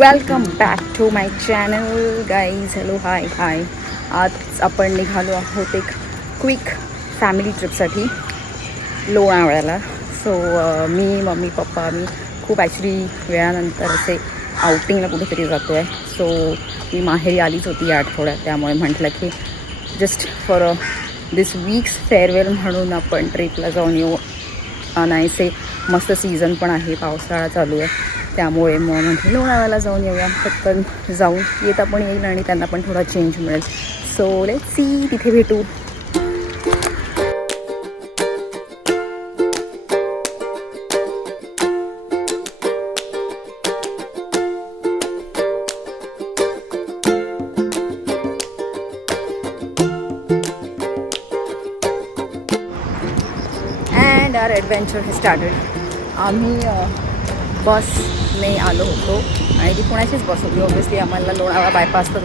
Welcome back to my channel guys. Hello hi hi. आज आपण निघालो आहोत एक क्विक फॅमिली ट्रिपसाठी लोणावळ्याला. सो मी मम्मी पप्पा मी खूप ॲक्च्युली वेळानंतर असे आउटिंगला कुठेतरी जातो आहे. सो मी माहेरी आलीच होती या आठवड्यात, त्यामुळे म्हटलं की just for this weeks farewell म्हणून आपण ट्रिपला जाऊन येऊ. नाहीसे मस्त सीझन पण आहे, पावसाळा चालू आहे, त्यामुळे मग म्हणजे लोणावळ्याला जाऊन येऊया. पटकन जाऊन येता पण येईल आणि त्यांना पण थोडा चेंज मिळेल. सो लेट्स सी, तिथे भेटू. अँड आवर ॲडव्हेंचर हे स्टार्टेड. आम्ही बसने आलो होतो आणि ती पुण्याचीच बस होती. ऑब्व्हियसली आम्हाला लोणावळा बायपासवर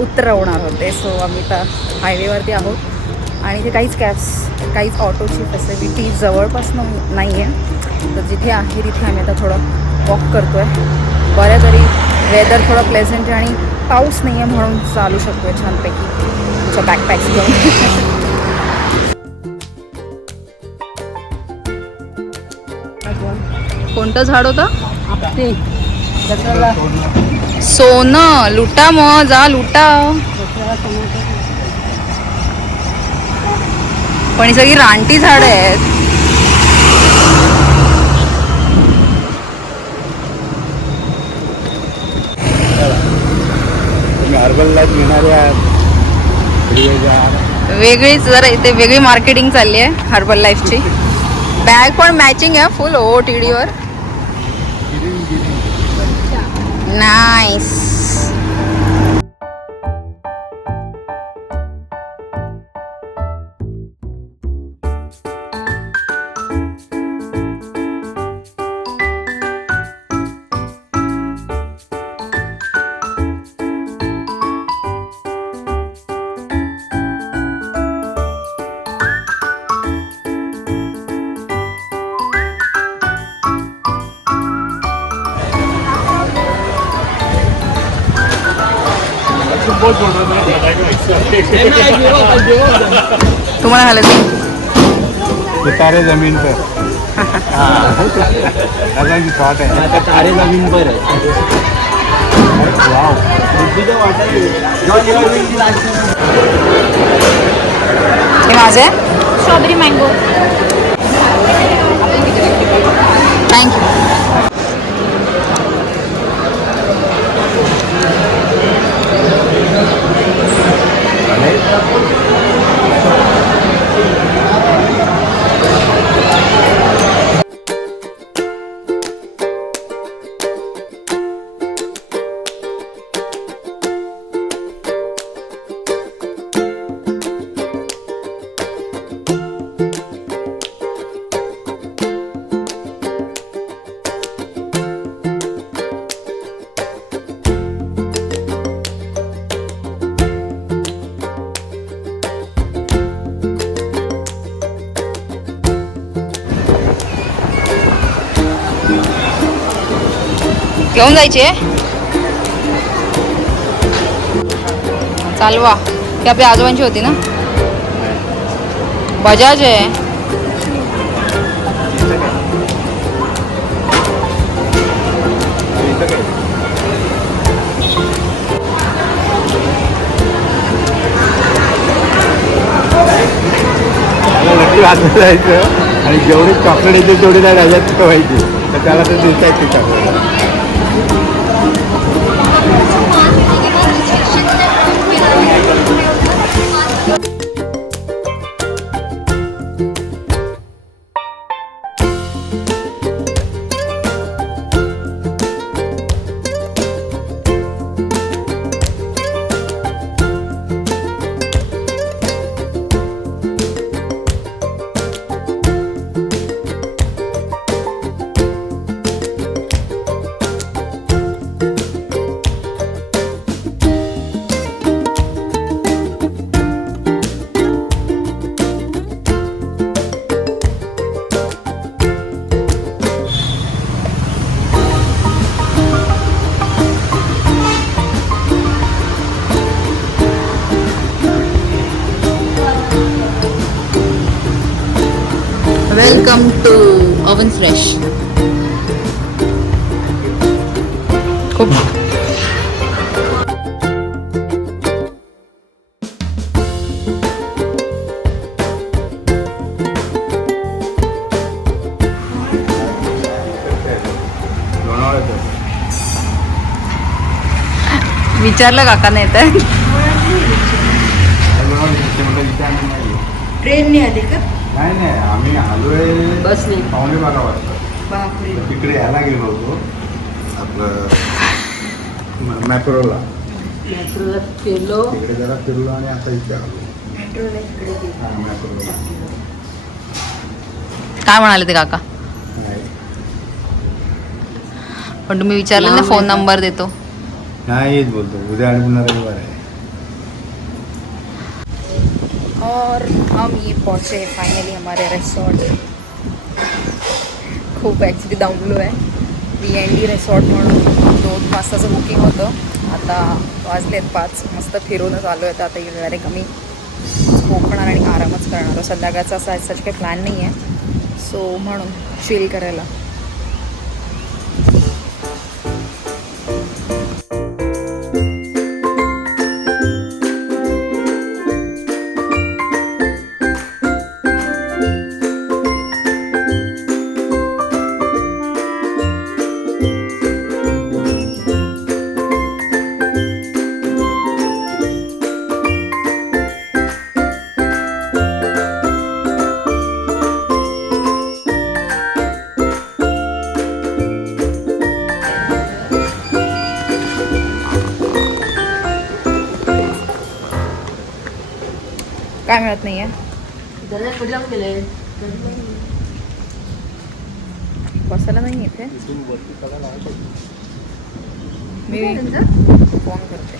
उतरवणार होते. सो आम्ही तर हायवेवरती आहोत आणि इथे काहीच ऑटोची फॅसिलिटी जवळपासनं नाही आहे. तर जिथे आहे तिथे आम्ही आता थोडं वॉक करतो आहे. बऱ्या तरी वेदर थोडं प्लेझंट आहे आणि पाऊस नाही आहे म्हणून चालू शकतो आहे छानपैकी तुमच्या बॅकपॅक्स घेऊन. कोणतं झाड होतं? सोनं. लुटा मग जा लुटा. पण ही सगळी रानटी झाड आहेत. वेगळीच जरा इथे वेगळी मार्केटिंग चालली आहे हर्बल लाईफची. बॅग पण मॅचिंग आहे फुल OOTDवर. नाईस. तुम्हाला झालं ते तारे जमीन पर. शॉर्ट है तारे जमीन पर है. हे माझे स्ट्रॉबेरी मँगो. थँक्यू. घेऊन जायचे चालवा. ती आपल्या आजोबांची होती ना. बजाज आहे. जायचं आणि जेवढे चॉकलेट येते तेवढे त्या राजात ठेवायची. तर त्याला तर देता येते chocolate. Welcome to Oven Fresh. खूप विचारलं काका नाही तर ट्रेनने आले का? नाही नाही, आम्ही आलोय बसने. 11:15 वाजता. बापरे. तिकडे यायला गेलो होतो आपलं मॅप्रोला. मेट्रोला गेलो. तिकडे जरा फिरलो आणि आता इथे आलो. मेट्रोला इकडे गेलो. हा, मॅप्रोला. काय म्हणाले ते काका? नाही. पण तुम्ही विचारलं ना लांब फोन आहे का? नंबर देतो. नाही येत बोलतो, उद्या आणि पुन्हा रविवार आहे. और हम ये पहुँचे फाइनली हमारे रिसोर्ट. खूप ॲक्च्युली दमलो आहे. VND रिसॉर्ट म्हणून 2 वाजताचं बुकिंग होतं. आता वाजलेत 5. मस्त फिरूनच आलो आहे. तर आता डायरेक्ट आम्ही झोपणार आणि आरामच करणार. संध्याकाळचा असा काही प्लॅन नाही आहे. सो म्हणून चिल करायला. काय मिळत नाही आहे. जरा पुढे जाऊन गेले. बसायला नाही इथे. मी फोन करते.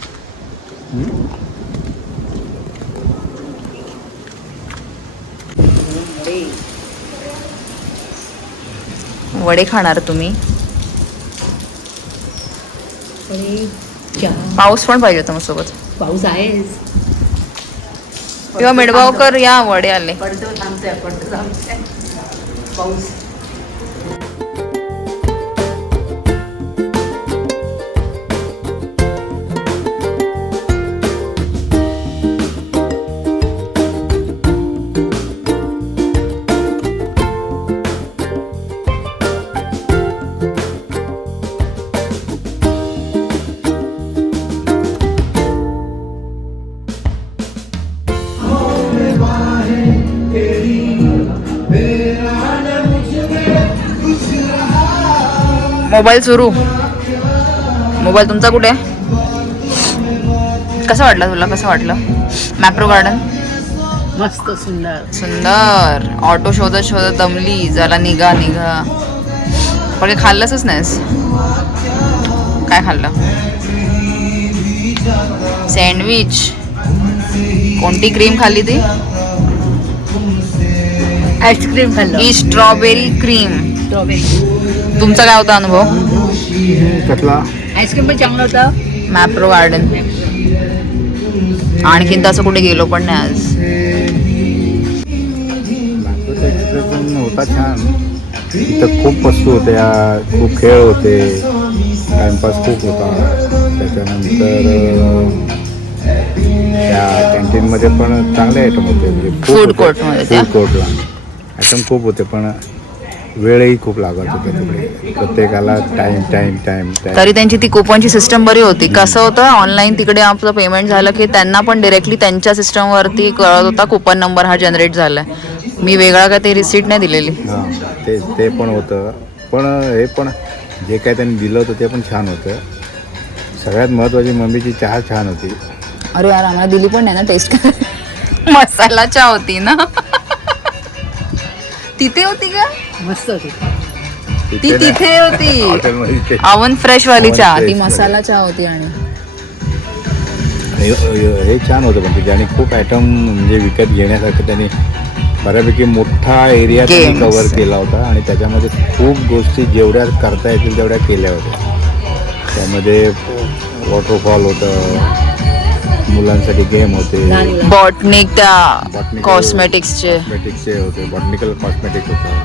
वडे खाणार तुम्ही? अरे चहा. पाऊस पण पाहिजे होता मग सोबत. पाऊस आहेच. किंवा मिडगावकर या वडे आले. पडतो थांबतोय पाऊस. मोबाईल सुरू. मोबाईल तुमचा कुठे आहे? कसं वाटलं तुला? कसं वाटलं मॅप्रो गार्डन? मस्त सुंदर. सुंदर. ऑटो शोधत शोधत दमली. झाला निघा निघा. पण काही खाल्लंच नाहीस. काय खाल्लं? सँडविच. कोणती क्रीम खाल्ली ती? आईस्क्रीम खाल्लं. ही स्ट्रॉबेरी क्रीम. स्ट्रॉबेरी. तुमचा काय होता अनुभव? कसला? आईस्क्रीम पण चांगलं होतं. मॅप्रो गार्डन. आणखीन तसं कुठे गेलो पण नाही आज. नागपूरचा एक्सप्रेस होता छान. तिथं खूप वस्तू होत्या, खूप खेळ होते, टाइमपास खूप होता. त्याच्यानंतर त्या कॅन्टीनमध्ये पण चांगले आयटम होते. म्हणजे खूप Food होते. court मध्ये त्या? फूड कोर्टला आयटम खूप होते, पण वेळही खूप लागत होते तिकडे. प्रत्येकाला टाइम. तरी त्यांची ती कुपनची सिस्टम बरी होती. कसं होतं ऑनलाईन तिकडे आपलं पेमेंट झालं की त्यांना पण डिरेक्टली त्यांच्या सिस्टमवरती कळत होता कुपन नंबर हा जनरेट झालाय. मी वेगळा काय ते रिसीट नाही दिलेली. हां, ते पण होतं. पण हे पण जे काय त्यांनी दिलं होतं ते पण छान होतं. सगळ्यात महत्त्वाची मम्मीची चहा छान होती. अरे यार आम्हाला दिली पण नाही ना टेस्ट. मसाला चहा होती ना. तिथे होती का? मस्त होती. ती तिथे होती हॉटेलमध्ये. ओवन फ्रेश वाली Oven चहा. fresh ती वाली. मसाला चहा होती. आणि हे छान होतं, पण त्याने खूप आयटम म्हणजे विकत घेण्यासारखं त्यांनी बऱ्यापैकी मोठा एरिया त्यांनी Games. कव्हर केला होता. आणि त्याच्यामध्ये खूप गोष्टी जेवढ्या करता येतील तेवढ्या केल्या होत्या. त्यामध्ये वॉटरफॉल होतं, मुलांसाठी गेम होते, लहान लहान. बॉटनिक त्या Botanical- कॉस्मेटिक्सचे. कॉस्मेटिकचे होते, बॉटनिकल कॉस्मेटिक होतं,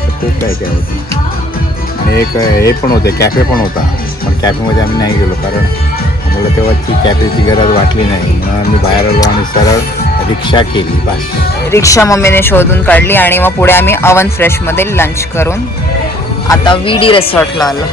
तर खूप काय काय होतं. आणि एक हे पण होते, कॅफे पण होता, पण कॅफेमध्ये आम्ही नाही गेलो कारण आम्हाला तेव्हा ती कॅफेची गरज वाटली नाही, म्हणून आम्ही बाहेर आलो आणि सरळ रिक्षा केली बस. रिक्षा मम्मीने शोधून काढली आणि मग पुढे आम्ही अवन फ्रेशमध्ये लंच करून आता VD रिसॉर्टला आलो.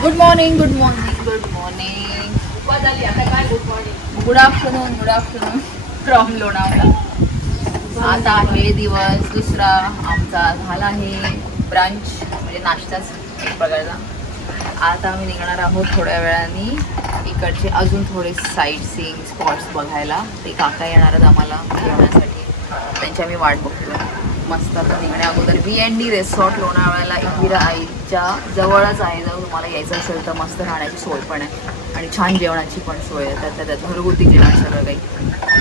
Good morning, good morning, good morning, good afternoon from Lonavala. आता आहे दिवस दुसरा आमचा, झाला आहे ब्रंच म्हणजे नाश्ताच एक प्रकारचा. आता आम्ही निघणार आहोत थोड्या वेळाने इकडचे अजून थोडे साईट सीइंग स्पॉट्स बघायला. ते काका येणार आहेत आम्हाला घेण्यासाठी, त्यांची आम्ही वाट बघतो. मस्त आता निघण्या अगोदर V&D रिसॉर्ट लोणावळ्याला इंदिरा आईच्या जवळच आहे. जर तुम्हाला यायचं असेल तर मस्त राहण्याची सोय पण आहे आणि छान जेवणाची पण सोय आहे. त्यात घरगुती जेवण सगळं काही.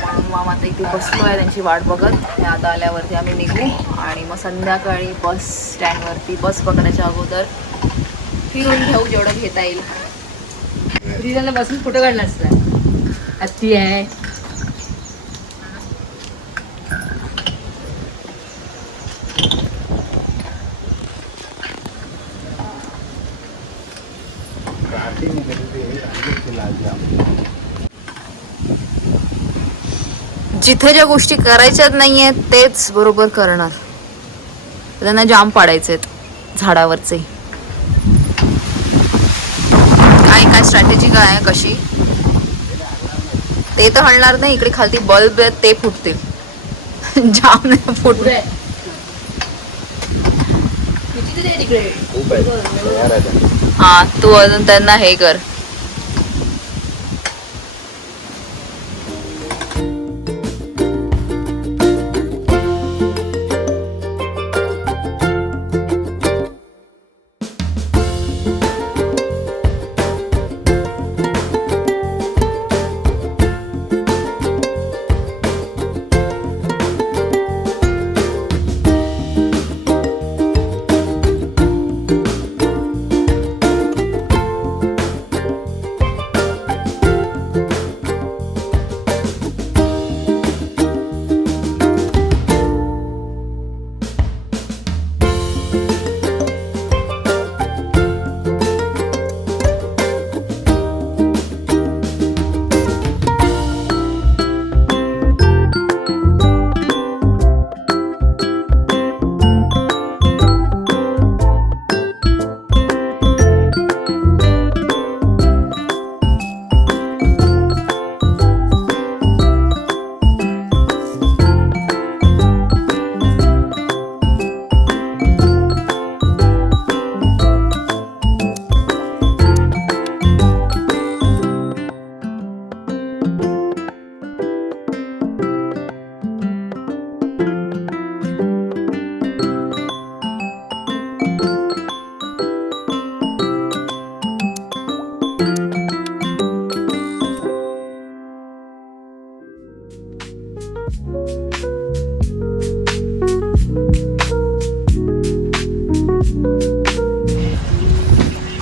म्हणून मग आता इथे बसलो आहे त्यांची वाट बघत. हे आता आल्यावरती आम्ही निघू आणि मग संध्याकाळी बस स्टँडवरती बस पकडण्याच्या अगोदर फिरून घेऊ जेवढं घेता येईल. रिझनला बसून फोटो काढला असता. हत्ती आहे. जिथे ज्या गोष्टी करायच्याच नाहीये तेच बरोबर करणार. त्यांना जाम पाडायचे झाडावरचे. काय स्ट्रॅटेजी काय आहे कशी, ते तर हलणार नाही. इकडे खालती बल्ब आहेत ते फुटतील. जाम नाही फुटले. खूप आहे तयार आहे. हा तू अजून त्यांना हे कर.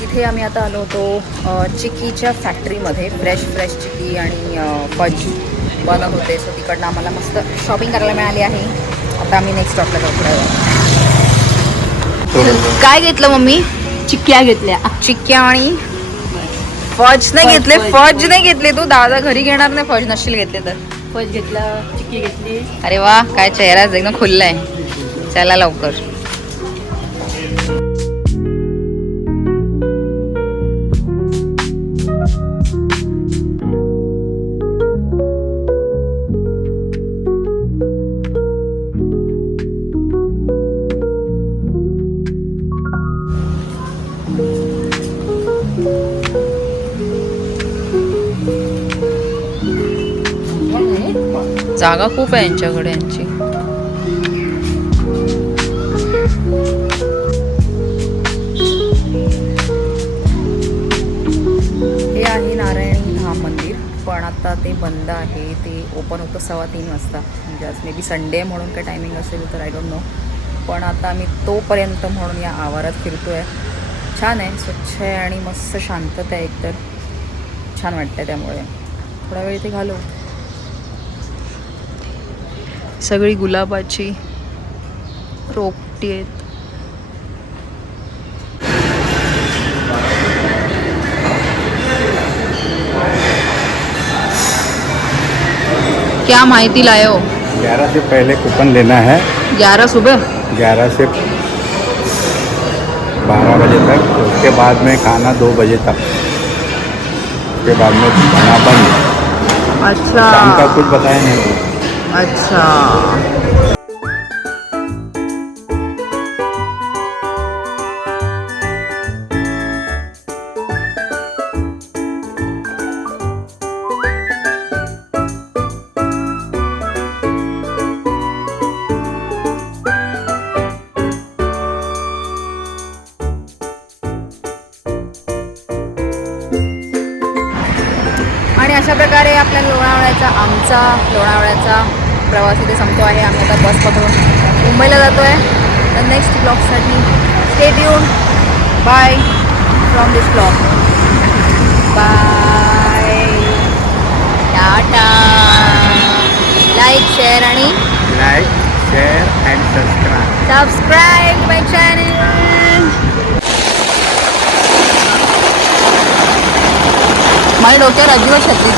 इथे आम्ही आता आलो होतो चिक्कीच्या फॅक्टरीमध्ये. फ्रेश चिक्की आणि फज बनत होते. सो तिकडनं आम्हाला मस्त शॉपिंग करायला मिळाली आहे. आता आम्ही नेक्स्ट स्टॉपला जाऊ. काय घेतलं मम्मी? चिक्क्या घेतल्या. चिक्क्या आणि फज नाही घेतले. फज नाही घेतले तू. दादा घरी घेणार नाही फज नशील घेतले तर. फज घेतला, चिक्की घेतली. अरे वा, काय चेहरा एकदम खुल्ला आहे. चला लवकर. जागा खूप आहे यांच्याकडे यांची. हे आहे नारायणी धाम मंदिर, पण आता ते बंद आहे. ते ओपन होतं 3:15 वाजता, म्हणजे आज मे बी संडे म्हणून काय टायमिंग असेल तर आय डोंट नो. पण आता आम्ही तोपर्यंत म्हणून या आवारात फिरतो आहे. छान आहे, स्वच्छ आहे आणि मस्त शांतता आहे. एकतर छान वाटतं, त्यामुळे थोडा वेळ इथे घालवू. सगळी गुलाबाची रोपटी आहेत. क्या माहिती लाए हो? 11 से पहले कूपन लेना है, 11 सुबह 11 से 12 बजे तक. उसके बाद में खाना 2 बजे तक. उसके बाद में खाना बंद. अच्छा शाम का कुछ बताया नहीं. अच्छा. आणि अशा प्रकारे आपल्या आमचा लोणावळ्याचा प्रवास इथे संपतो आहे. आम्ही आता बस पकडून मुंबईला जातो आहे. तर नेक्स्ट ब्लॉगसाठी stay tune. Bye from this blog. Bye, tata. Like, share आणि like, share and subscribe. Subscribe my channel. माझ्या डोक्यावर अजिबात छत्री.